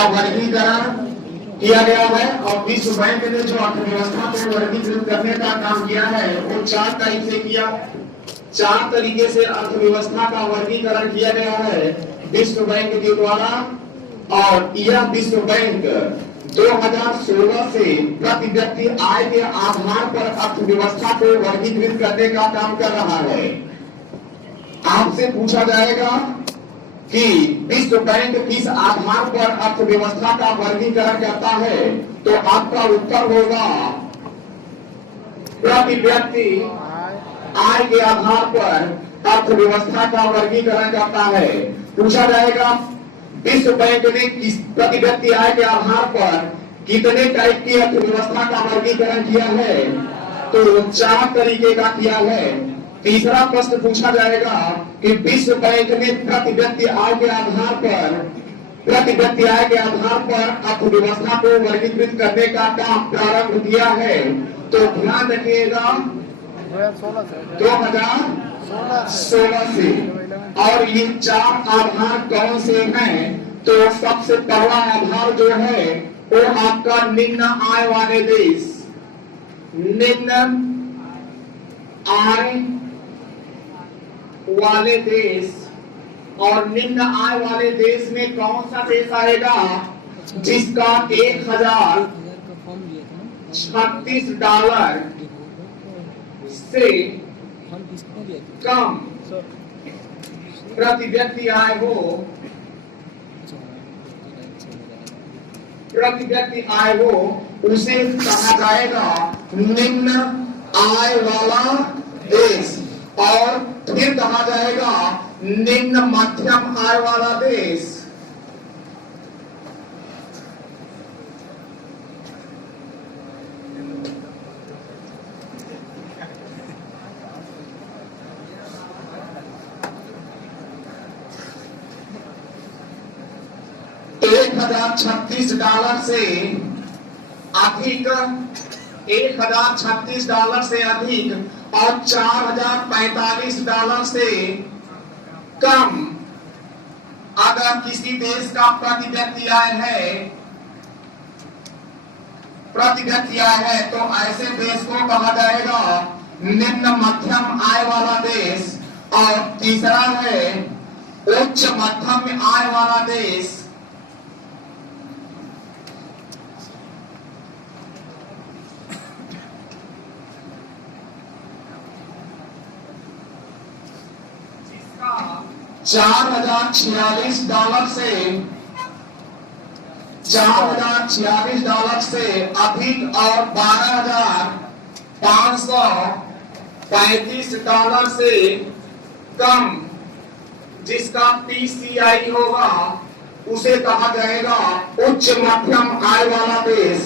का वर्गीकरण किया गया है और विश्व बैंक ने जो अर्थव्यवस्था को वर्गीकृत करने का काम किया है वो 4 तारीख से किया। 4 तरीके से अर्थव्यवस्था का वर्गीकरण किया गया है विश्व बैंक के द्वारा और यह विश्व बैंक 2016 से प्रति व्यक्ति आय के आधार पर अर्थव्यवस्था को वर्गीकृत करने का काम कर रहा है। आपसे पूछा जाएगा कि विश्व बैंक किस आधार पर अर्थव्यवस्था का वर्गीकरण करता है तो आपका उत्तर होगा प्रति व्यक्ति आय के आधार पर अर्थव्यवस्था का वर्गीकरण करता है। पूछा जाएगा विश्व बैंक ने किस प्रति व्यक्ति आय के आधार पर कितने टाइप की अर्थव्यवस्था का वर्गीकरण किया है तो 4 तरीके का किया है। तीसरा प्रश्न पूछा जाएगा कि विश्व बैंक ने प्रति व्यक्ति आय के आधार पर अर्थव्यवस्था को वर्गीकृत करने का काम प्रारंभ किया है तो ध्यान रखिएगा 2016 से। और ये 4 आधार कौन से हैं तो सबसे पहला आधार जो है वो आपका निम्न आय वाले देश, निम्न आय वाले देश। और निम्न आय वाले देश में कौन सा देश आएगा जिसका $1036 से कम प्रति व्यक्ति आय हो, उसे कहा जाएगा निम्न आय वाला देश। और फिर कहा जाएगा निम्न मध्यम आय वाला देश। $1036 से अधिक, $1036 से अधिक और $4045 से कम अगर किसी देश का प्रति व्यक्ति आय है तो ऐसे देश को कहा जाएगा निम्न मध्यम आय वाला देश। और तीसरा है उच्च मध्यम आय वाला देश। $4046 से अधिक और $12,535 से कम जिसका PCI होगा उसे कहा जाएगा उच्च मध्यम आय वाला देश।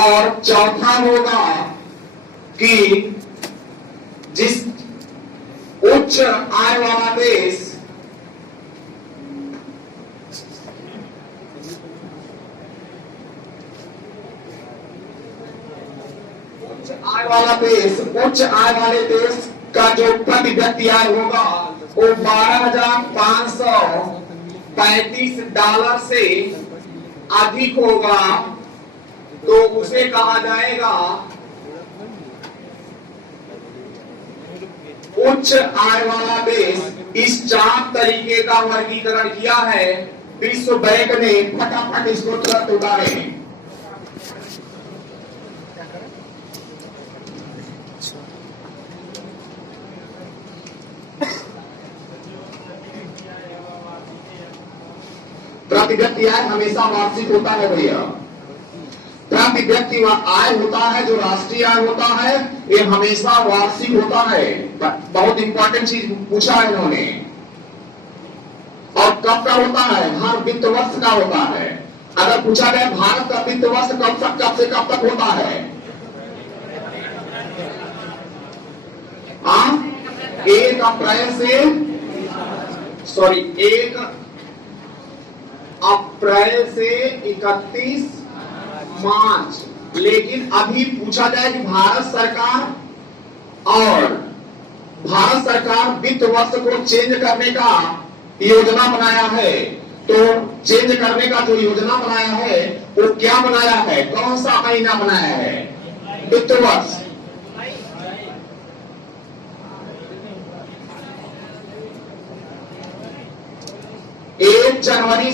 और चौथा होगा कि जिस उच्च आय वाला देश उच्च आय वाले देश का जो प्रति व्यक्ति आय होगा वो $12,535 से अधिक होगा तो उसे कहा जाएगा उच्च आय वाला देश। इस 4 तरीके का वर्गीकरण किया है विश्व बैंक ने। फटाफट इसको तुरंत उतारे। प्रति व्यक्ति आय हमेशा वार्षिक होता है भैया। प्रति व्यक्ति आय होता है जो राष्ट्रीय आय होता है ये हमेशा वार्षिक होता है। बहुत इंपॉर्टेंट चीज पूछा है इन्होंने। और कब का होता है? हर वित्त वर्ष का होता है। अगर पूछा गया भारत का वित्त वर्ष कब से कब तक होता है? 1 अप्रैल से 31 मार्च। लेकिन अभी पूछा जाए कि भारत सरकार वित्त वर्ष को चेंज करने का योजना बनाया है तो चेंज करने का जो योजना बनाया है वो क्या बनाया है, कौन सा महीना बनाया है, वित्त वर्ष। 1 जनवरी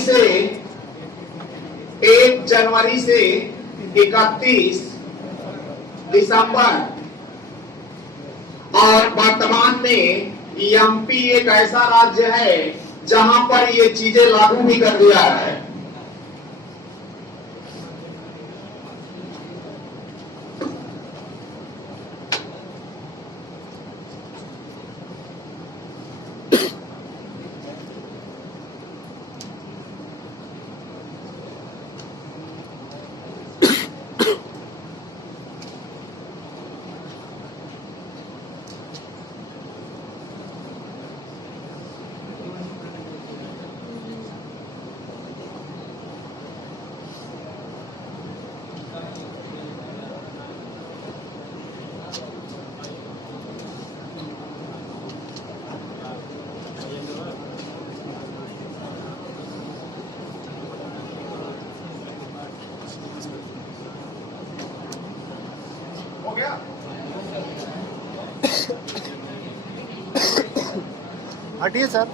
से 31 दिसंबर। और वर्तमान में एमपी एक ऐसा राज्य है जहां पर ये चीजें लागू भी कर दिया है। हटिए सर।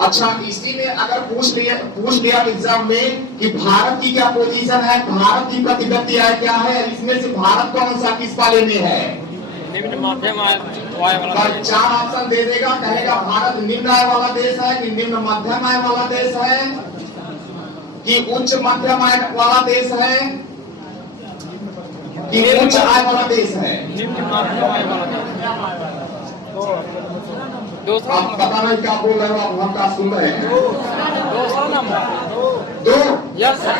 अच्छा, इसी में अगर पूछ लिया एग्जाम में कि भारत की क्या पोजीशन है, भारत की प्रति व्यक्ति आय क्या है, इसमें से भारत कौन सा किस पाले में है, निम्न मध्यम आय वाला। 4 ऑप्शन दे देगा, कहेगा भारत निम्न आय वाला देश है कि निम्न मध्यम आय वाला देश है कि उच्च मध्यम आय वाला देश है कि उच्च आय वाला देश है। निम्न मध्यम आय वाला। दूसरा आप पता नहीं क्या बोल रहे हो, आप हम क्या सुन रहे हैं। दूसरा नंबर 2। Yes sir.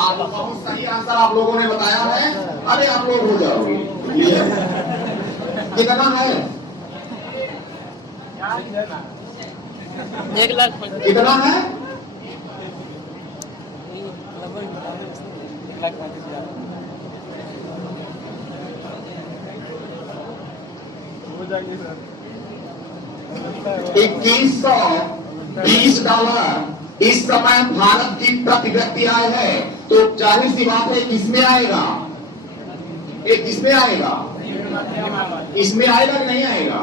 आप बहुत सही आंसर आप लोगों ने बताया है। अरे आप लोग हो जाओगे। कितना है, 1,00,000 कितना है, 2120 डॉलर इस समय भारत की प्रति व्यक्ति आय है। तो जाहिर सी बात है किसमें आएगा, ये किसमें आएगा, इसमें आएगा कि नहीं आएगा।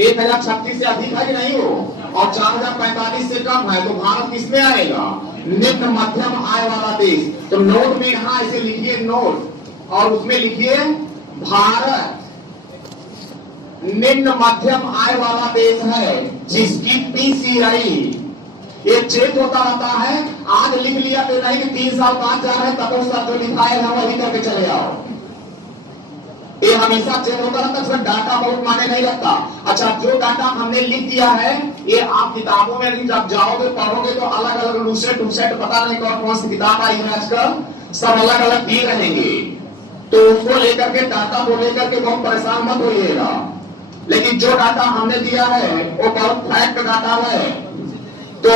1036 से अधिक है कि नहीं हो, और 4045 से कम है, तो भारत किसमें आएगा, निम्न मध्यम आय वाला देश। तो नोट में यहां इसे लिखिए नोट, और उसमें लिखिए भारत निम्न मध्यम आय वाला देश है जिसकी पीसीआई ये चेक होता रहता है। आज लिख लिया तो नहीं कि 3 साल बाद जा रहे हैं, तब उस जो लिखा है वही करके चले आओ। ये हमेशा चेक होता रहता है, इसमें डाटा बहुत माने नहीं रखता। अच्छा, जो डाटा हमने लिख दिया है ये आप किताबों में जब जाओगे पढ़ोगे तो अलग अलग लूसेट पता नहीं कौन सी किताब आई है आजकल, सब अलग अलग दिए रहेंगे। तो उसको लेकर के डाटा को लेकर के बहुत परेशान मत होइएगा। लेकिन जो डाटा हमने दिया है वो बहुत फैक्ट डाटा है, तो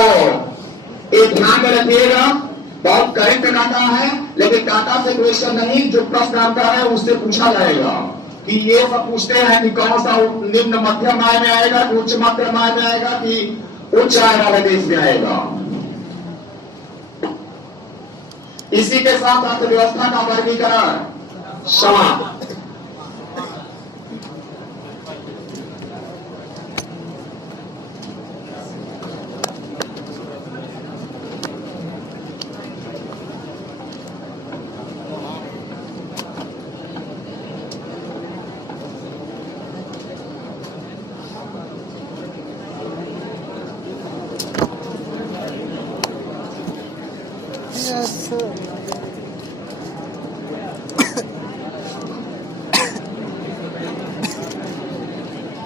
एक ध्यान में रखिएगा, बहुत करेक्ट डाटा है। लेकिन डाटा से क्वेश्चन नहीं, जो प्रश्न आपका है उससे पूछा जाएगा कि ये सब पूछते हैं कि कौन सा निम्न मध्यम आय में आएगा कि उच्च मध्यम आय में आएगा कि उच्च आय वाले देश में आएगा। इसी के साथ अर्थव्यवस्था का वर्गीकरण समाप्त।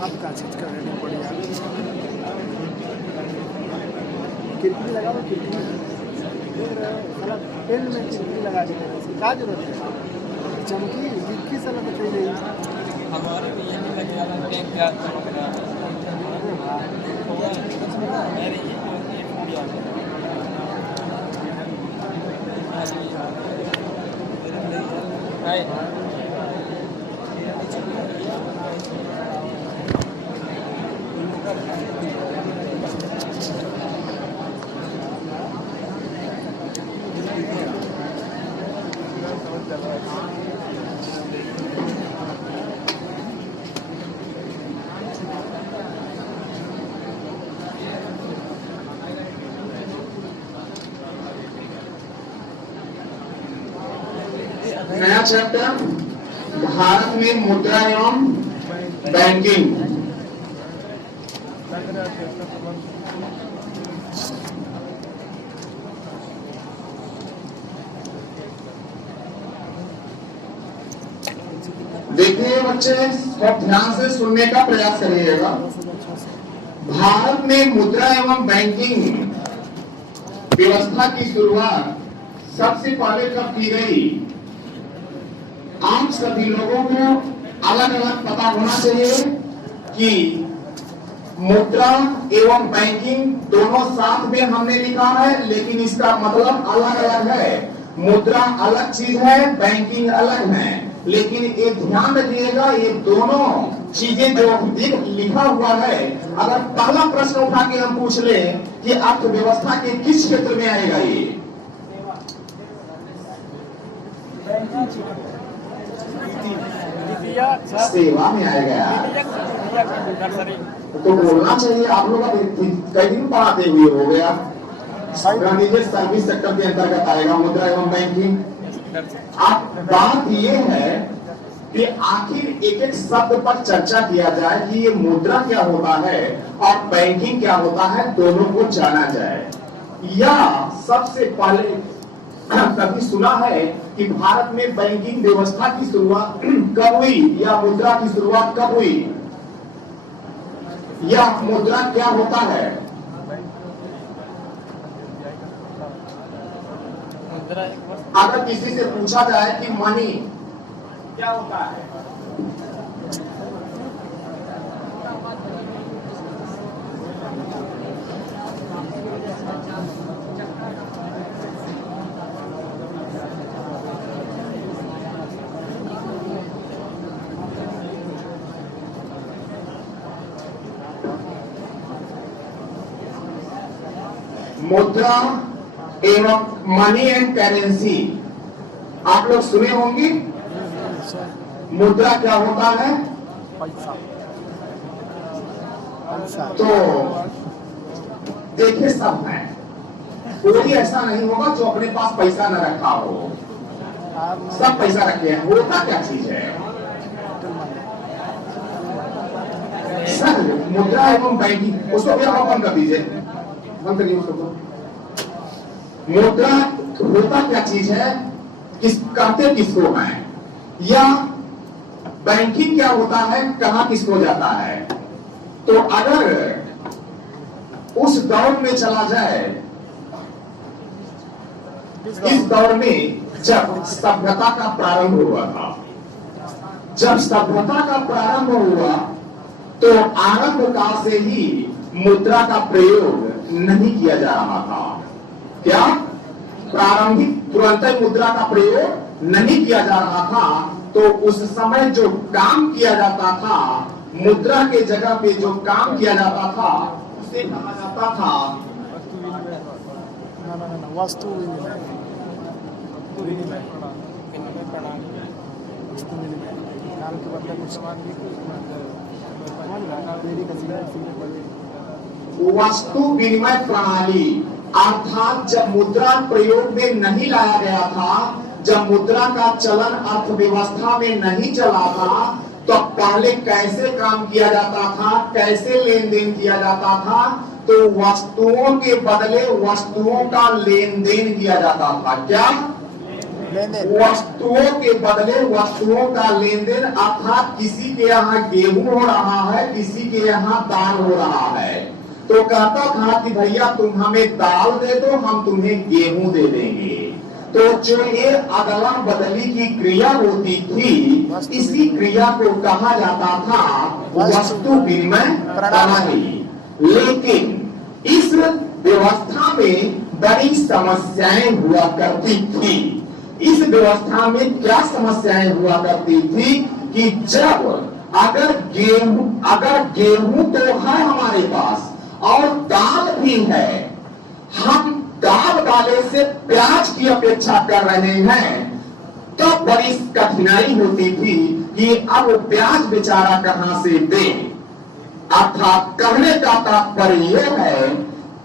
आपका चीज का रहना बढ़िया। खिड़की लगाओ, खिड़की पेन में खिड़की लगा के क्या जरूरत है, चमकी साल तो चाहिए हमारे भी यही लगे वाला टेक का चमक रहा है मेरे ये पूरी आ गई राइट नया चैप्टर भारत में मुद्रा एवं बैंकिंग। देखिए बच्चे, सब ध्यान से सुनने का प्रयास करिएगा। भारत में मुद्रा एवं बैंकिंग व्यवस्था की शुरुआत सबसे पहले कब की गई? आप सभी लोगों को अलग अलग पता होना चाहिए कि मुद्रा एवं बैंकिंग दोनों साथ में हमने लिखा है, लेकिन इसका मतलब अलग अलग है। मुद्रा अलग चीज है, बैंकिंग अलग है, लेकिन ये ध्यान रखिएगा, ये दोनों चीजें जो लिखा हुआ है, अगर पहला प्रश्न उठा के हम पूछ ले कि अर्थव्यवस्था के किस क्षेत्र में आएगा, ये सेवा में आएगा। तो बोलना चाहिए, आप लोग कई दिन पढ़ाते हुए हो गया। सर्विस सेक्टर के अंतर्गत आएगा मुद्रा एवं बैंकिंग। अब बात ये है कि आखिर एक एक शब्द पर चर्चा किया जाए कि ये मुद्रा क्या होता है और बैंकिंग क्या होता है, दोनों को जाना जाए। या सबसे पहले कभी सुना है कि भारत में बैंकिंग व्यवस्था की शुरुआत कब हुई, या मुद्रा की शुरुआत कब हुई, या मुद्रा क्या होता है? अगर किसी से पूछा जाए कि मनी क्या होता है, मुद्रा एवं मनी एंड करेंसी आप लोग सुने होंगे। मुद्रा क्या होता है? तो देखिए, सब है, कोई ऐसा नहीं होगा जो अपने पास पैसा न रखा हो, सब पैसा रखे हैं। होता क्या चीज है सर? मुद्रा एवं बैंकिंग, उसको फिर आप बंद कर दीजिए, बंद करिए उसको। मुद्रा होता क्या चीज है, किस कहते किसको है, या बैंकिंग क्या होता है, कहां किसको जाता है? तो अगर उस दौर में चला जाए, इस दौर में जब सभ्यता का प्रारंभ हुआ था, जब सभ्यता का प्रारंभ हुआ तो आरंभ काल से ही मुद्रा का प्रयोग नहीं किया जा रहा था। क्या प्रारंभिक तुरंत मुद्रा का प्रयोग नहीं किया जा रहा था? तो उस समय जो काम किया जाता था, मुद्रा के जगह पे जो काम किया जाता था, उसे कहा जाता था वस्तु वस्तु विनिमय प्रणाली। अर्थात जब मुद्रा प्रयोग में नहीं लाया गया था, जब मुद्रा का चलन अर्थव्यवस्था में नहीं चला था, तो पहले कैसे काम किया जाता था, कैसे लेन देन किया जाता था? तो वस्तुओं के बदले वस्तुओं का लेन देन किया जाता था। क्या? वस्तुओं के बदले वस्तुओं का लेन देन। अर्थात किसी के यहाँ गेहूं हो रहा है, किसी के यहाँ दाल हो रहा है, तो कहता था कि भैया तुम हमें दाल दे दो, हम तुम्हें गेहूं दे देंगे। तो जो ये अदला बदली की क्रिया होती थी, इसी क्रिया को कहा जाता था वस्तु विनिमय प्रणाली। लेकिन इस व्यवस्था में बड़ी समस्याएं हुआ करती थी। इस व्यवस्था में क्या समस्याएं हुआ करती थी कि जब अगर गेहूं तो है हमारे पास और दाल भी है, हम दाल वाले से प्याज की अपेक्षा कर रहे हैं, तो बड़ी कठिनाई होती थी कि अब प्याज बेचारा कहां से दे। अर्थात कहने का तात्पर्य यह है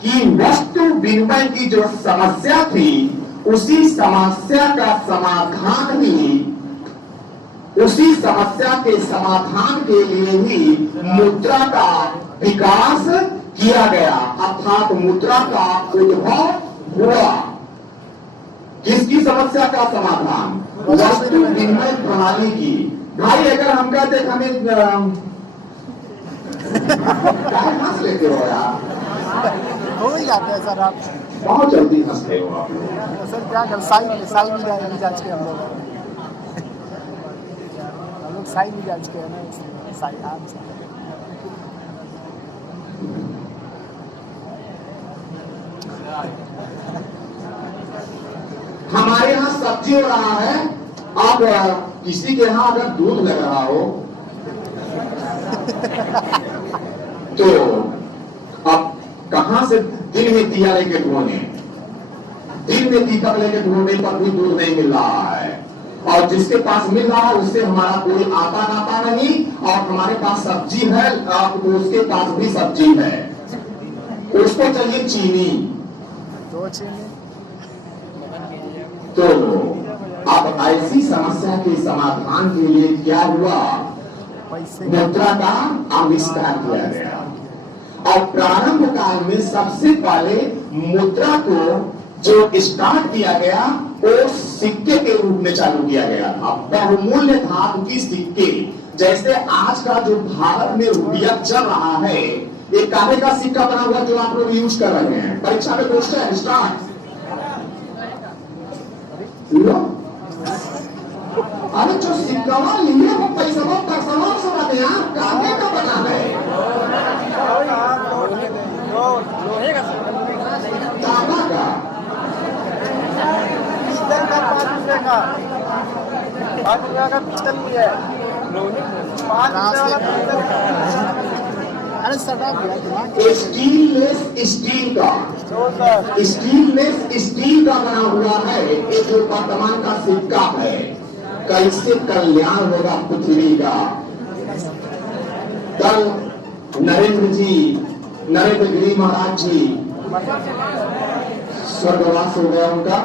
कि वस्तु विनिमय की जो समस्या थी, उसी समस्या का समाधान उसी समस्या के समाधान के लिए ही मुद्रा का विकास किया गया, अर्थात मुद्रा का उद्भव हुआ। किसकी समस्या का समाधान? वस्तु विनिमय प्रणाली की। भाई अगर हम कहते हमें हंस लेते हो यार, हो ही जाते हैं सर, आप बहुत जल्दी हंसते हो आप लोग। सर क्या कर साई मिजाज के हम लोग साई मिजाज के है ना, इसलिए साई आम से। हमारे यहाँ सब्जी हो रहा है, अब किसी के यहाँ अगर दूध लग रहा हो तो अब कहां से दिन में दिया लेके ढूंढे, दिन में दीपक लेके ढूंढने पर भी दूध नहीं मिल रहा है, और जिसके पास मिल रहा है उससे हमारा कोई आता नाता नहीं, और हमारे पास सब्जी है तो उसके पास भी सब्जी है, उसको चाहिए चीनी। दो चीनी। तो अब ऐसी समस्या के समाधान के लिए क्या हुआ? मुद्रा का आविष्कार किया गया। और प्रारंभ काल में सबसे पहले मुद्रा को जो स्टार्ट किया गया वो सिक्के के रूप में चालू किया गया था, बहुमूल्य धातु की सिक्के। जैसे आज का जो भारत में रुपया चल रहा है, ये काहे का सिक्का बना हुआ जो आप लोग यूज कर रहे हैं, परीक्षा में पूछते हैं स्टार्ट लो। अरे जो सिक्का लिए वो पैसा से यार काहे का बना है? लोहे का तांबा का, पीतल का, 5 रुपए का, 5 रुपए का पीतल भी है। 5 रुपए वाला पीतल का। अरे सटा गया स्टीललेस स्टील का, स्टीललेस स्टील का बना हुआ है। ये जो वर्तमान का सिक्का है, कैसे कल्याण होगा पृथ्वी का। कल नरेंद्र गिरी महाराज जी स्वर्गवास हो गया उनका,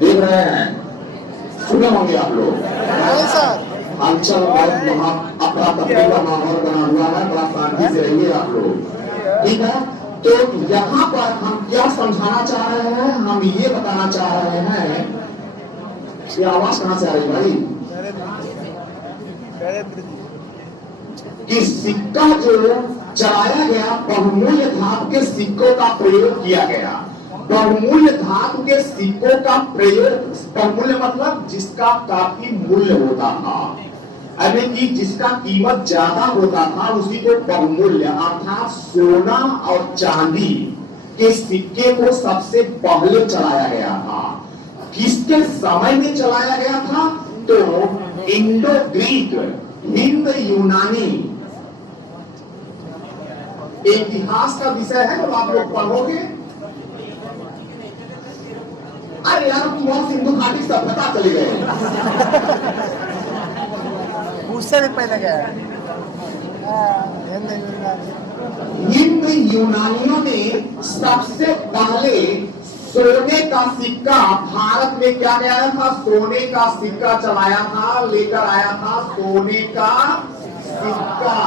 देख रहे हैं, सुने होंगे आप लोग। सर अंचल बहुत अपना का माहौल बना हुआ है, बड़ा शांति से रहिए आप लोग, ठीक है। तो यहाँ पर हम क्या समझाना चाह रहे हैं? हम ये बताना चाह रहे हैं, ये आवाज कहाँ से आ रही भाई? कि सिक्का जो चलाया गया, बहुमूल्य धातु के सिक्कों का प्रयोग किया गया। बहुमूल्य धातु के सिक्कों का प्रयोग, बहुमूल्य मतलब जिसका काफी मूल्य होता था, अरे कि जिसका कीमत ज्यादा होता था, उसी को बहुमूल्य अर्थात सोना और चांदी के सिक्के को सबसे पहले चलाया गया था। किसके समय में चलाया गया था? तो इंडो ग्रीक, हिंद यूनानी, इतिहास का विषय है तो आप लोग पढ़ोगे। अरे यार तुम बहुत सिंधु घाटी सभ्यता चले गए, उससे भी पहले गया। हिंद यूनानियों ने सबसे पहले सोने का सिक्का भारत में क्या गया था? सोने का सिक्का चलाया था, लेकर आया था सोने का सिक्का।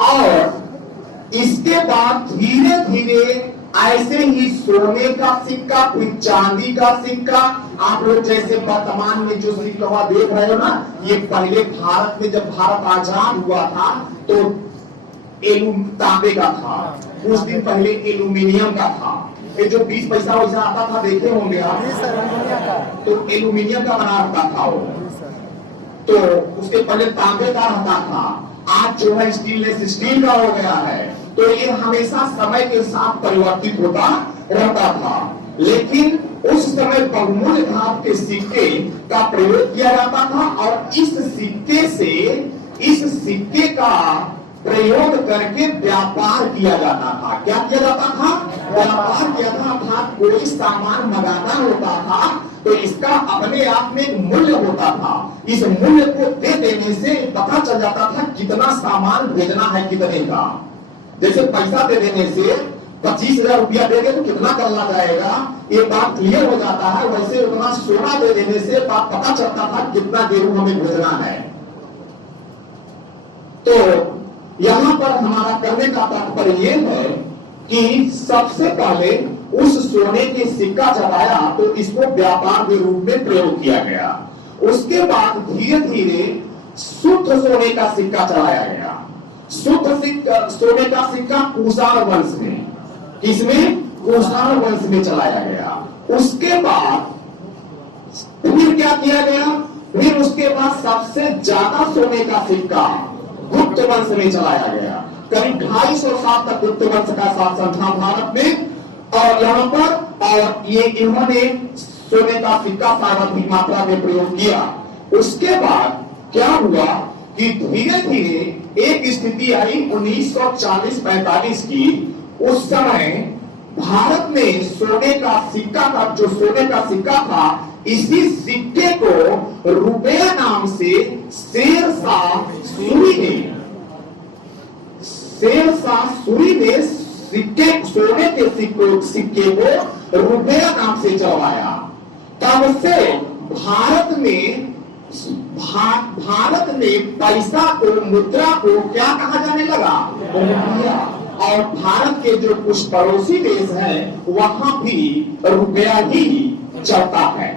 और इसके बाद धीरे धीरे ऐसे ही सोने का सिक्का, फिर चांदी का सिक्का। आप लोग जैसे वर्तमान में जो सिक्का देख रहे हो ना, ये पहले भारत में जब भारत आजाद हुआ था तो तांबे का था, कुछ दिन पहले एल्यूमिनियम का था, ये जो 20 पैसा वैसा आता था देखे होंगे आप, जी सर, एल्युमिनियम का। तो एल्यूमिनियम का बना रहता था वो, जी सर। तो उसके पहले तांबे का रहता था, आज जो है स्टीनलेस स्टील का हो गया है। तो ये हमेशा समय के साथ परिवर्तित होता रहता था, लेकिन उस समय बहुमूल्य धातु के सिक्के का प्रयोग किया जाता था और इस सिक्के का प्रयोग करके व्यापार किया जाता था। क्या किया जाता था? व्यापार किया था। कोई सामान मंगाना होता था तो इसका अपने आप में एक मूल्य होता था, इस मूल्य को दे देने से पता चल जाता था कितना सामान भेजना है कितने का। जैसे पैसा दे देने से 25,000 रुपया देंगे तो कितना करना जाएगा, ये बात क्लियर हो जाता है। वैसे उतना सोना दे देने से बात पता चलता था कितना गेहूं हमें भेजना है। तो यहां पर हमारा करने का तात्पर्य यह है कि सबसे पहले उस सोने के सिक्का जब आया तो इसको व्यापार के रूप में प्रयोग किया गया। उसके बाद धीरे धीरे शुद्ध सोने का सिक्का चलाया गया। शुद्ध सोने का सिक्का कुषाण वंश में, किसमें? कुषाण वंश में चलाया गया। उसके बाद फिर क्या किया गया? फिर उसके बाद सबसे ज्यादा सोने का सिक्का गुप्त वंश में चलाया गया। करीब 250 साल तक गुप्त वंश का शासन था भारत में, और यहाँ पर और ये इन्होंने सोने का सिक्का सर्वाधिक मात्रा में प्रयोग किया। उसके बाद क्या हुआ कि धीरे धीरे एक स्थिति आई 1940-45 की। उस समय भारत में सोने का सिक्का था, इसी सिक्के को रुपया नाम से शेरशाह सूरी ने सोने के सिक्के को रुपया नाम से चलवाया। तब से भारत में पैसा को, मुद्रा को क्या कहा जाने लगा? रुपया। और भारत के जो कुछ पड़ोसी देश हैं वहां भी रुपया ही चलता है।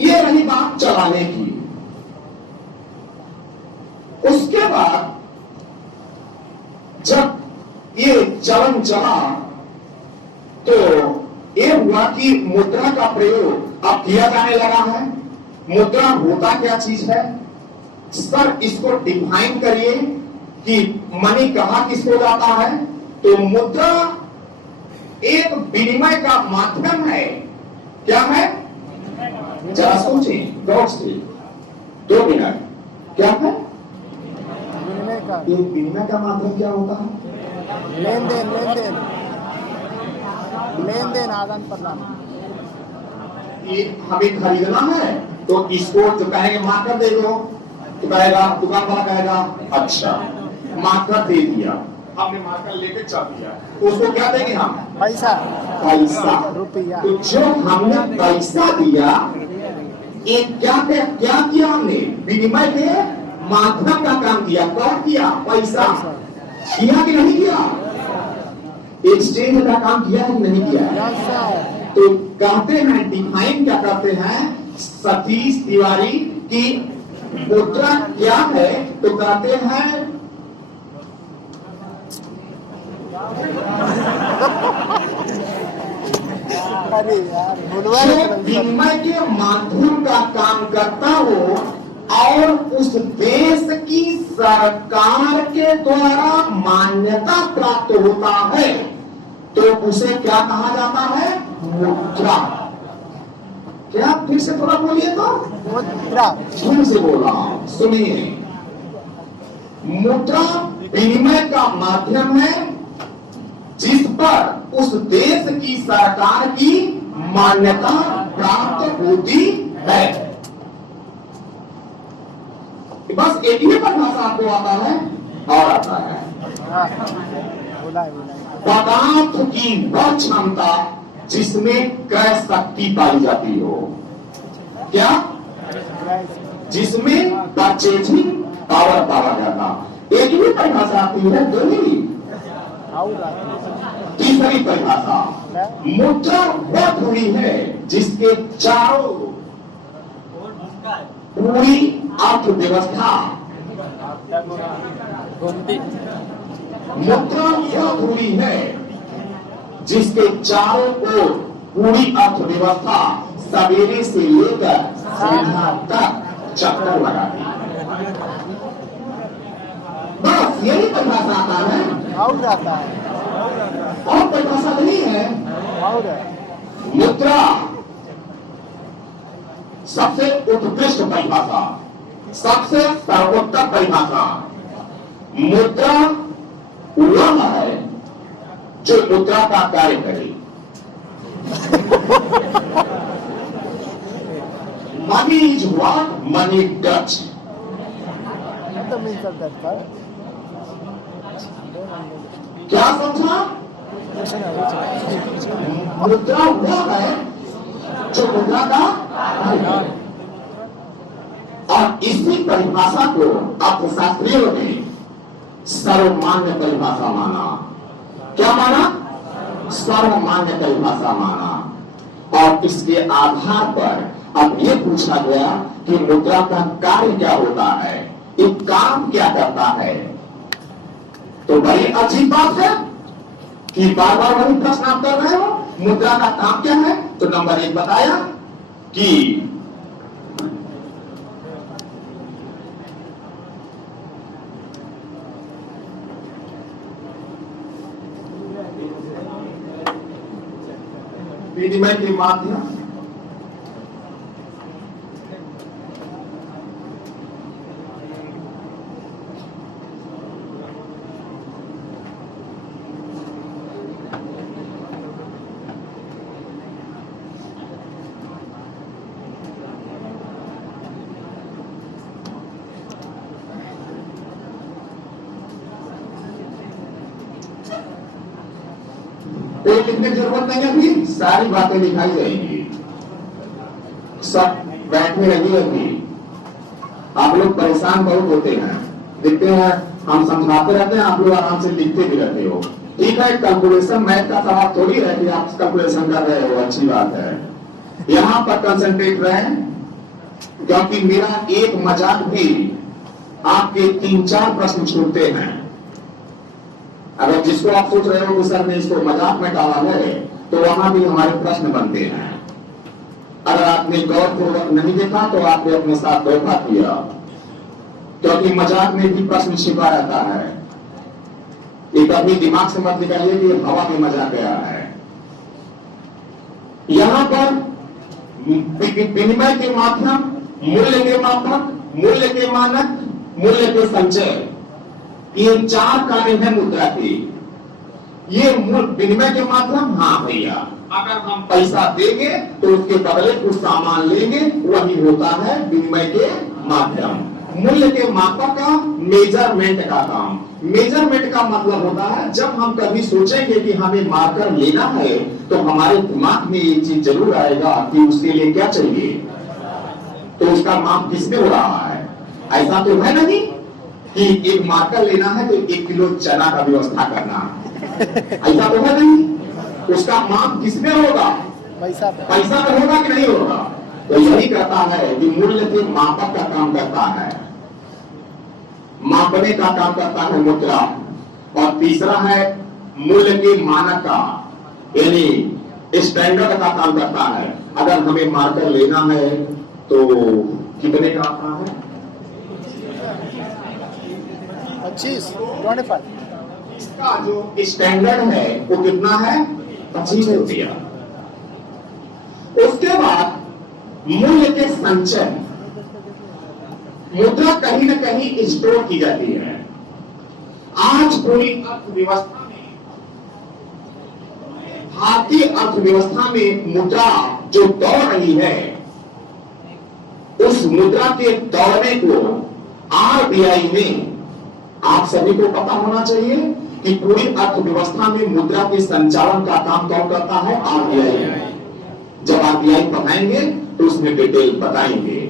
ये रही बात चलाने की। उसके बाद जब ये चलन चला तो ये हुआ कि मुद्रा का प्रयोग अब किया जाने लगा है। मुद्रा होता क्या चीज है सर, इसको डिफाइन करिए कि मनी कहां किसको जाता है। तो मुद्रा एक विनिमय का माध्यम है। क्या है? जरा सोचें, गौर से 2 मिनट। क्या है? ये विनिमय का माध्यम क्या होता है? लेन देन, आदान प्रदान। ये हमें खरीदना है तो इसको जो कहेंगे मार्कर दे दो, तो कहेगा, दुकान वाला कहेगा अच्छा मार्कर दे दिया, हमने मार्कर लेके चल दिया, तो उसको क्या देंगे हम? पैसा, रुपया। तो जो हमने पैसा दिया, एक क्या किया हमने? विनिमय के माध्यम का काम किया। कौन किया? पैसा। किया कि नहीं किया? एक्सचेंज का काम किया है कि नहीं किया? तो कहते हैं, डिफाइन क्या करते हैं सतीश तिवारी की मुद्रा क्या है? तो कहते हैं जो विनिमय के माध्यम का काम करता हो और उस देश की सरकार के द्वारा मान्यता प्राप्त होता है तो उसे क्या कहा जाता है? मुद्रा। क्या? फिर से थोड़ा बोलिए तो। मुद्रा। फिर से बोला, सुनिए। मुद्रा विनिमय का माध्यम है जिस पर उस देश की सरकार की मान्यता प्राप्त होती है। बस एक ही परिभाषा आपको आता है और आता है पदार्थ की वह क्षमता जिसमें क्रय शक्ति पाई जाती हो। क्या? जिसमें परचेजिंग पावर पाया जाता। एक ही परिभाषा आती है, दो ही। तीसरी परिभाषा, मुद्रा वह धुरी है जिसके चारों पूरी अर्थव्यवस्था, मुद्रा वह धुरी है जिसके चारों ओर पूरी अर्थव्यवस्था सवेरे से लेकर संध्या तक चक्कर लगाती है। बस यही परिभाषा आता है और जाता है और परिभाषा नहीं है। और मुद्रा सबसे उत्कृष्ट परिभाषा, सबसे सर्वोत्तम परिभाषा। मुद्रा वह है जो मुद्रा का कार्य करे। Money is what money does. तो मिल सकता है क्या समझा? मुद्रा वह है जो मुद्रा का और इसी परिभाषा को अर्थशास्त्रियों ने सर्वमान्य परिभाषा माना। क्या माना? सर्वमान्य परिभाषा माना। और इसके आधार पर अब ये पूछा गया कि मुद्रा का कार्य क्या होता है, एक काम क्या करता है। तो बड़ी अजीब बात है कि बार बार वही प्रश्न आप कर रहे हो, मुद्रा का काम क्या है। तो नंबर 1 बताया कि विनिमय के माध्यम कोई लिखने की जरूरत नहीं है, अभी सारी बातें लिखाई जाएंगी। सब बैठे रहिए। अभी आप लोग परेशान बहुत होते हैं, देखते हैं हम समझाते रहते हैं, आप लोग आराम से लिखते भी रहते हो। ठीक है, कैलकुलेशन मैथ का सवाल थोड़ी है कि आप कैलकुलेशन कर रहे हो, अच्छी बात है। यहां पर कंसंट्रेट रहें, क्योंकि मेरा एक मजाक भी आपके 3-4 प्रश्न छूटते हैं। अगर जिसको आप सोच रहे हो कि सर ने इसको मजाक में डाला है, तो वहां भी हमारे प्रश्न बनते हैं। अगर आपने गौरपूर्वक नहीं देखा तो आपने अपने साथ धोखा किया, क्योंकि मजाक में भी प्रश्न छिपा रहता है। एक अपनी दिमाग से मत निकालिए कि हवा में मजाक गया है। यहां पर विनिमय के माध्यम, मूल्य के मापक, मूल्य के मानक, मूल्य के संचय, ये 4 कार्य है मुद्रा के। ये विनिमय के माध्यम, हाँ भैया, अगर हम पैसा देंगे तो उसके बदले कुछ सामान लेंगे, वही होता है विनिमय के माध्यम। मूल्य के मापक का मेजरमेंट का काम। मेजरमेंट का मतलब होता है जब हम कभी सोचेंगे कि हमें मार्कर लेना है, तो हमारे दिमाग में ये चीज जरूर आएगा कि उसके लिए क्या चाहिए, तो उसका माप किसमें हो रहा है। ऐसा तो है नहीं कि एक मार्कर लेना है तो 1 किलो चना का व्यवस्था करना, ऐसा तो है नहीं। उसका माप किसमें होगा, पैसा में होगा कि नहीं होगा। तो यही कहता है कि मूल्य के मापक का काम करता है, मापने का काम करता है मुद्रा। और तीसरा है मूल्य के मानक का, यानी स्टैंडर्ड का काम करता है। अगर हमें मार्कर लेना है तो कितने का आता है, 25 इसका जो स्टैंडर्ड है वो कितना है, 25 रुपया। उसके बाद मूल्य के संचय, मुद्रा कहीं ना कहीं स्टोर की जाती है। आज पूरी अर्थव्यवस्था में, भारतीय अर्थव्यवस्था में मुद्रा जो दौड़ रही है, उस मुद्रा के दौड़ने को आरबीआई ने, आप सभी को पता होना चाहिए कि पूरी अर्थव्यवस्था में मुद्रा के संचालन का काम कौन करता है, आरबीआई। जब आरबीआई बताएंगे तो उसमें डिटेल बताएंगे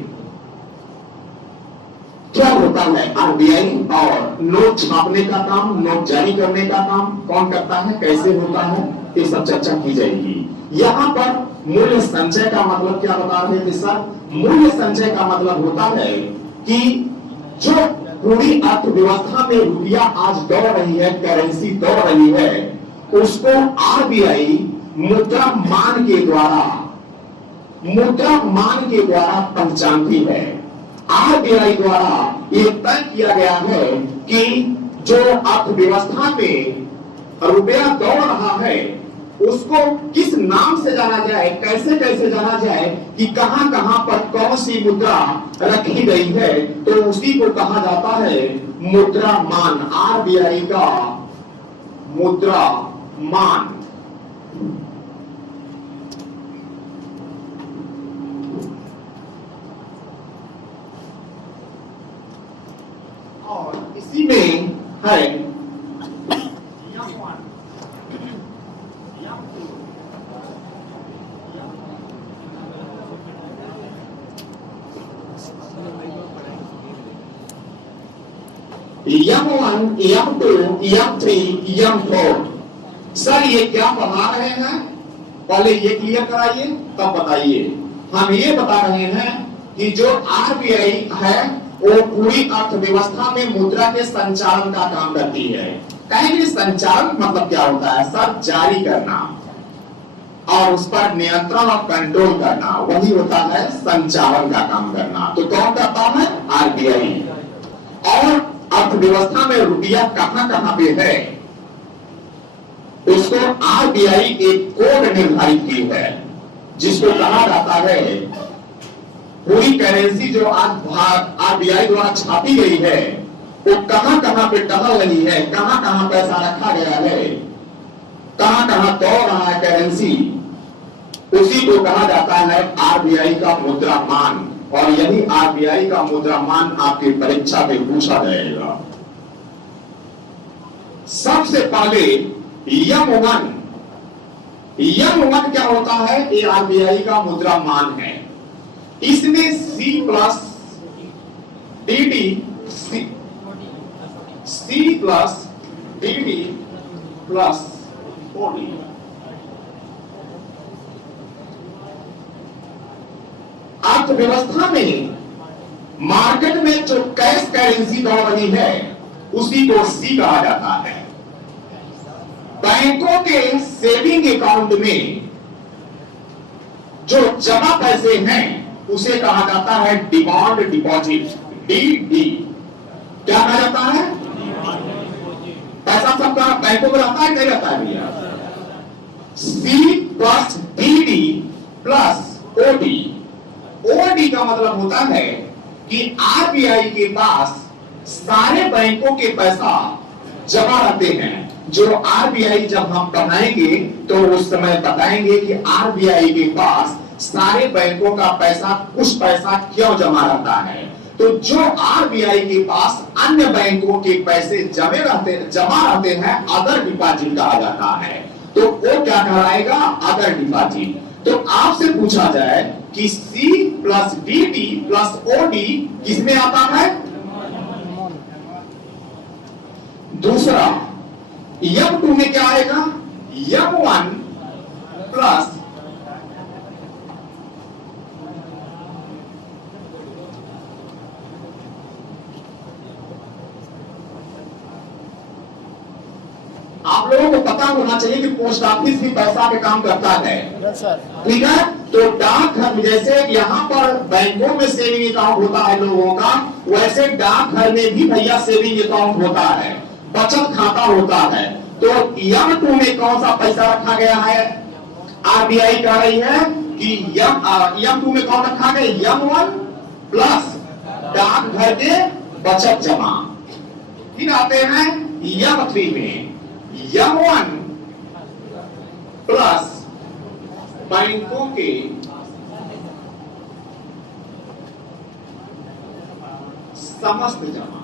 क्या होता है। आरबीआई और नोट छापने का काम, नोट जारी करने का काम कौन करता है, कैसे होता है, ये सब चर्चा की जाएगी। यहां पर मूल्य संचय का मतलब क्या बता रहे थे सर। मूल्य संचय का मतलब होता है कि जो पूरी अर्थव्यवस्था में रुपया आज दौड़ रही है, करेंसी दौड़ रही है, उसको आरबीआई मुद्रा मान के द्वारा पहचानती है। आरबीआई द्वारा यह तय किया गया है कि जो अर्थव्यवस्था में रुपया दौड़ रहा है उसको किस नाम से जाना जाए, कैसे कैसे जाना जाए, कि कहां कहां पर कौन सी मुद्रा रखी गई है, तो उसी को कहा जाता है मुद्रा मान। आरबीआई का मुद्रा मान। और इसी में है M1, M2, M3, M4। Sir ये क्या पढ़ा रहे हैं, पहले ये क्लियर कराइए तब बताइए। हम ये बता रहे हैं कि जो आरबीआई है वो पूरी अर्थव्यवस्था में मुद्रा के संचालन का काम करती है। कहेंगे संचालन मतलब क्या होता है सर? जारी करना और उस पर नियंत्रण और कंट्रोल करना, वही होता है संचालन का काम करना। तो कौन करता है? आरबीआई। और अर्थव्यवस्था में रुपया कहां कहां पे है उसको आरबीआई एक कोड निर्धारित की है, जिसको कहा जाता है पूरी करेंसी जो आज आरबीआई द्वारा छापी गई है वो कहां कहां पे टहल रही है, कहां कहां पैसा रखा गया है, कहां कहां दौड़ रहा है करेंसी, उसी को कहा जाता है आरबीआई का मुद्रा मान। और यही आरबीआई का मुद्रा मान आपकी परीक्षा में पूछा जाएगा। सबसे पहले M1 क्या होता है? ये आरबीआई का मुद्रा मान है। इसमें C plus D plus OD अर्थव्यवस्था में मार्केट में जो कैश करेंसी दौड़ रही है उसी को सी कहा जाता है। बैंकों के सेविंग अकाउंट में जो जमा पैसे हैं उसे कहा जाता है डिमांड डिपॉजिट, डी। क्या कहा जाता है? पैसा सबका बैंकों में रहता है, नहीं रहता है भैया? C plus D plus OD. OD का मतलब होता है कि आरबीआई के पास सारे बैंकों के पैसा जमा रहते हैं। जो आरबीआई जब हम पढ़ाएंगे तो उस समय बताएंगे कि आरबीआई के पास सारे बैंकों का पैसा, कुछ पैसा क्यों जमा रहता है। तो जो आरबीआई के पास अन्य बैंकों के पैसे जमा रहते हैं अदर डिपॉजिट कहा जाता है। तो वो क्या कहलाएगा? Other deposit. तो आपसे पूछा जाए कि C plus D plus OD किसमें आता है? दूसरा M2 में क्या आएगा? M1 प्लस आप लोगों को पता होना चाहिए कि पोस्ट ऑफिस भी पैसा के काम करता है, ठीक है? तो डाकघर जैसे यहाँ पर बैंकों में सेविंग अकाउंट होता है लोगों का, वैसे डाकघर में भी भैया सेविंग अकाउंट होता है, बचत खाता होता है। तो M2 में कौन सा पैसा रखा गया है? आरबीआई कह रही है कि M2 में कौन रखा गया? M1 प्लस डाकघर के बचत जमा। फिर आते हैं M3 में M1 प्लस बैंकों के समस्त जमा।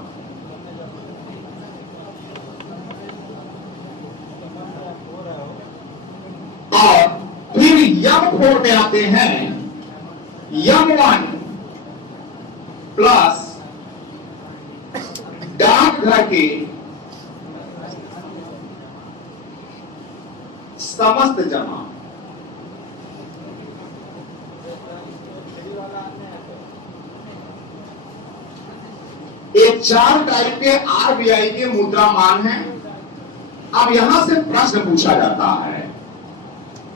और फिर M4 में आते हैं M1 प्लस डाकघर के समस्त जमा। ये चार टाइप के आरबीआई के मुद्रा मान हैं। अब यहां से प्रश्न पूछा जाता है,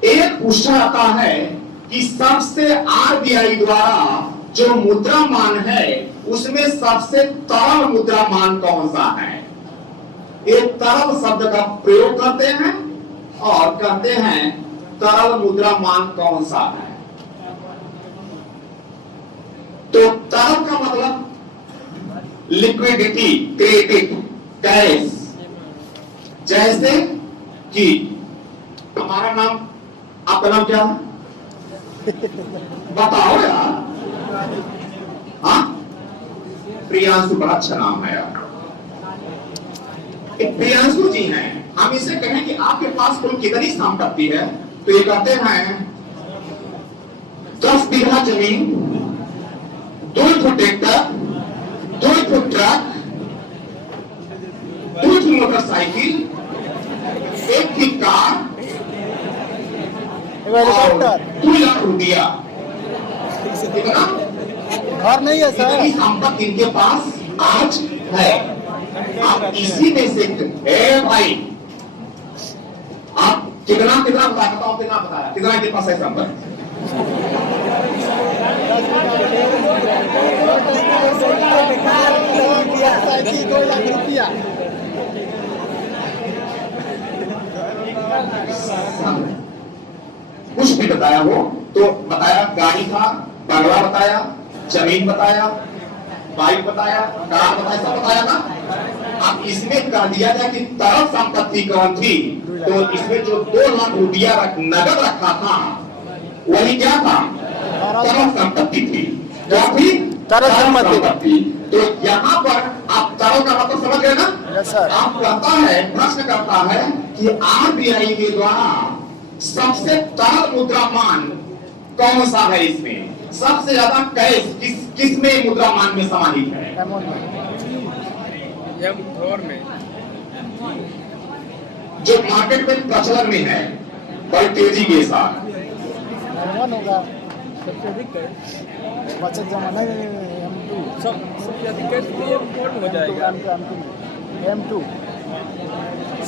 एक पूछा जाता है कि सबसे आरबीआई द्वारा जो मुद्रामान है उसमें सबसे तरल मुद्रामान कौन सा है। एक तरल शब्द का प्रयोग करते हैं और कहते हैं तरल मुद्रामान कौन सा है। तो तरल का मतलब लिक्विडिटी, क्रेडिट, कैश। जैसे कि हमारा नाम, आपका नाम क्या है बताओ यार। हाँ, प्रियांशु, बड़ा अच्छा नाम है यार। प्रियांशु जी हैं, हम इसे कहें कि आपके पास कुल कितनी संपत्ति है, तो ये कहते हैं 10 बीघा जमीन, 2 foot tractor, 2 foot truck, 2 motorcycle, 1 थी कार और 2 लाख रुपया। कितना घर नहीं है सर, इतनी संपत्ति इनके पास आज है। आप इसी में से भाई आप कितना कितना बताओ, कितना बताया, कितना इनके पास है संपत्ति। कुछ भी बताया हो तो बताया, गाड़ी था, बंगला बताया, जमीन बताया, बाइक बताया, कार बताया, सब बताया ना। अब इसमें कह दिया जाए कि तरल संपत्ति कौन थी, तो इसमें जो 2 लाख रुपया नगद रखा था वही क्या था, तरल संपत्ति थी। क्या थी, तरल संपत्ति। तो यहाँ पर आप तरल का मतलब समझ गए ना। आप कहता है, प्रश्न करता है कि आरबीआई के द्वारा सबसे तरल मुद्रामान कौन सा है, इसमें सबसे ज्यादा कैश किसमें मुद्रामान में समाहित है। M4 में जो मार्केट में प्रचलन में है बड़ी तेजी के साथ। होगा सबसे अधिक बचत जमा नहीं, M2 सबसे अधिक कैश M4 में हो जाएगा। M2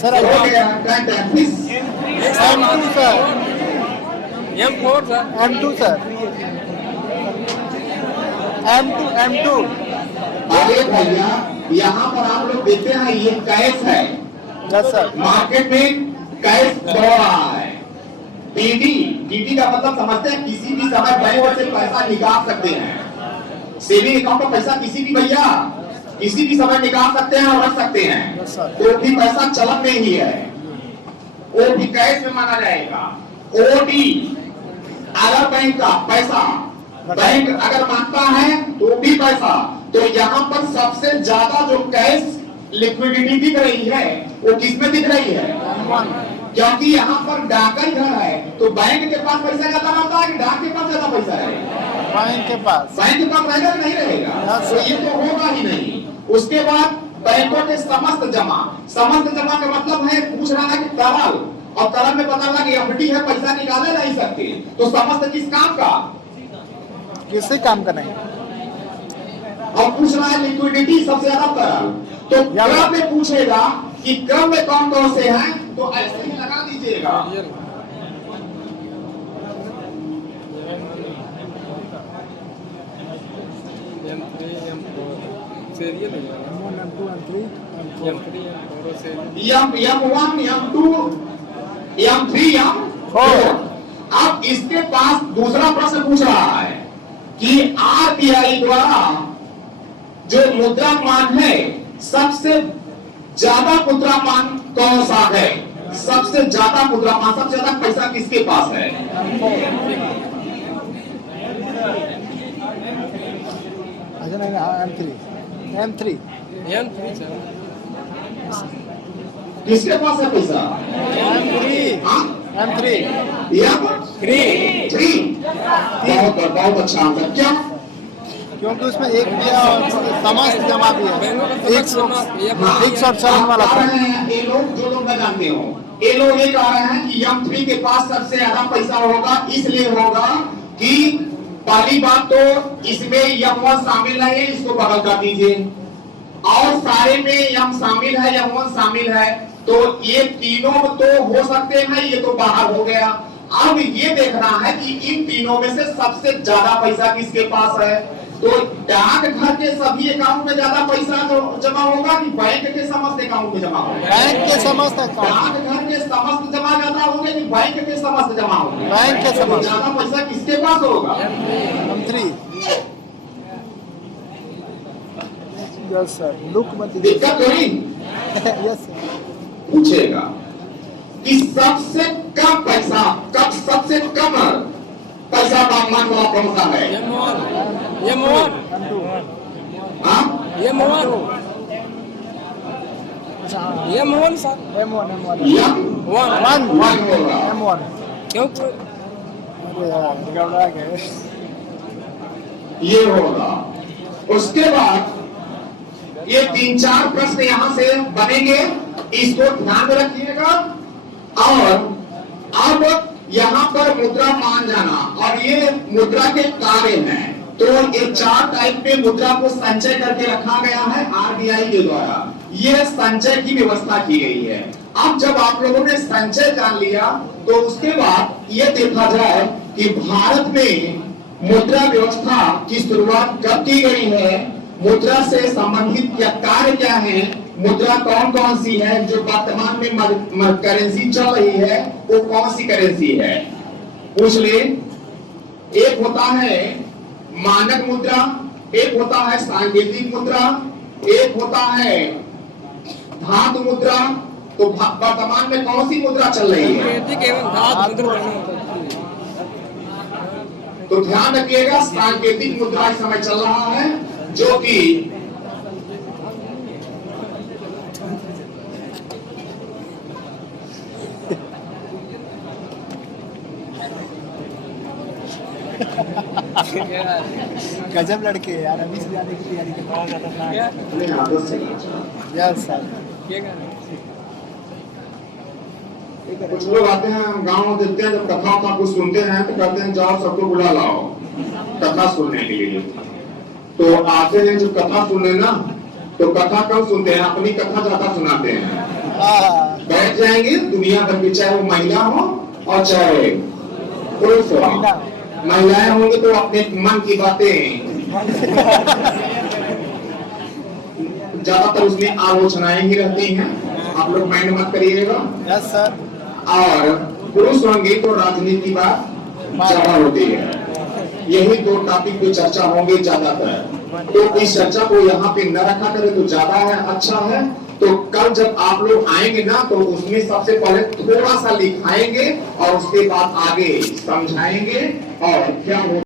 सर, हो गया M2 sir, M4 sir, M2 sir, M2 अरे भैया, यहाँ पर आप लोग देखते हैं ये कैश है। यस सर, मार्केट में कैश दौड़ रहा है। डीडी का मतलब समझते हैं, किसी भी समय बैंक से पैसा निकाल सकते हैं। सेविंग अकाउंट का पैसा किसी भी भैया किसी भी समय निकाल सकते हैं और रख सकते हैं। तो भी पैसा चलन में ही है, वो भी कैश में माना जाएगा। ओडी अगर बैंक का पैसा बैंक अगर मांगता है तो भी पैसा, तो यहाँ पर सबसे ज्यादा जो कैश लिक्विडिटी दिख रही है वो किसमें दिख रही है, क्योंकि यहाँ पर डाक घर है। तो बैंक के पास पैसा ज्यादा रहता है कि डाक के पास ज्यादा पैसा है, बैंक के पास रहेगा नहीं रहेगा, तो ये तो होगा ही नहीं। उसके बाद बैंकों के समस्त जमा का मतलब है, पूछ रहा है कि तरल, और तरल में पता लगा कि एफडी है, पैसा निकाले नहीं सकते, तो समस्त किस काम का, किससे काम का नहीं। और पूछ रहा है लिक्विडिटी सबसे ज्यादा तरल, तो क्रम में पूछेगा कि क्रम में कौन कौन से हैं, तो ऐसे ही लगा दीजिएगा। M1, M2, M3, M4। अब इसके पास दूसरा प्रश्न पूछ रहा है कि आरबीआई द्वारा जो मुद्रामान है सबसे ज्यादा मुद्रामान कौन सा है, सबसे ज्यादा मुद्रामान, सबसे ज्यादा पैसा किसके पास है। M3 किसके पास है पैसा, M3 बहुत अच्छा आंसर। क्या, क्योंकि उसमें एक समस्त जमा भी है, एक शॉर्ट चलन वाला। ये लोग जो लोग मैं जानते हो, ये लोग ये कह रहे हैं कि M3 के पास सबसे ज्यादा पैसा होगा, इसलिए होगा कि पहली बात तो इसमें M1 शामिल नहीं है, इसको बगल कर दीजिए, और सारे में M शामिल है, M1 शामिल है, तो ये तीनों तो हो सकते हैं, ये तो बाहर हो गया। अब ये देखना है कि इन तीनों में से सबसे ज्यादा पैसा किसके पास है। तो डाकघर के सभी अकाउंट में ज्यादा पैसा जमा होगा कि बैंक के समस्त अकाउंट में जमा होगा? बैंक के समस्त अकाउंट, डाकघर के समस्त जमा ज्यादा होंगे कि बैंक के समस्त जमा होंगे? बैंक के समस्त। ज्यादा पैसा किसके पास होगा? मंत्री। यस सर, लुक मत दिक्कत थोड़ी यस सर। पूछेगा कि सबसे कम पैसा सबसे कम पैसा तापमान वाला कौन सा है? ये मोहन हाँ? ये Mohan sir M1 M one one होगा। M1। क्यों अरे यार घबरा गए। ये होगा। उसके बाद ये 3-4 प्रश्न यहां से बनेंगे, इसको ध्यान में रखिएगा। और अब यहां पर मुद्रा मान जाना, और ये मुद्रा के कार्य हैं। तो ये 4 टाइप में मुद्रा को संचय करके रखा गया है आरबीआई के द्वारा। ये संचय की व्यवस्था की गई है। अब जब आप लोगों ने संचय जान लिया तो उसके बाद ये देखा जाए कि भारत में मुद्रा व्यवस्था की शुरुआत कब की गई है, मुद्रा से संबंधित क्या कार्य क्या है, मुद्रा कौन कौन सी है, जो वर्तमान में करेंसी चल रही है वो कौन सी करेंसी है, पूछ ले। एक होता है मानक मुद्रा, एक होता है सांकेतिक मुद्रा, एक होता है धातु मुद्रा। तो वर्तमान में कौन सी मुद्रा चल रही है? तो ध्यान रखिएगा, सांकेतिक मुद्रा इस समय चल रहा है, जो कि गजब लड़के यार, अभी से जाने की तैयारी कर रहे हैं। अपने हाथों से यस सर। कुछ लोग आते हैं गांव, देखते हैं जब कथा का कुछ सुनते हैं तो कहते हैं जाओ सबको बुला लाओ कथा सुनने के लिए। तो आते हैं जब कथा सुनने ना, तो कथा कम सुनते हैं, अपनी कथा ज्यादा सुनाते हैं। बैठ जाएंगे, दुनिया भर की, चाहे वो महिला हो और चाहे पुरुष हो। महिलाएं होंगी तो अपने मन की बातें ज्यादातर उसमें आलोचनाएं ही रहती हैं, आप लोग माइंड मत करिएगा। Yes sir. और पुरुष होंगे तो राजनीति की बात ज्यादा होती है। यही 2 टॉपिक पे चर्चा होंगे ज्यादातर। तो इस चर्चा को यहाँ पे न रखा करें तो ज्यादा है, अच्छा है। तो कल जब आप लोग आएंगे ना, तो उसमें सबसे पहले थोड़ा सा लिखाएंगे और उसके बाद आगे समझाएंगे और क्या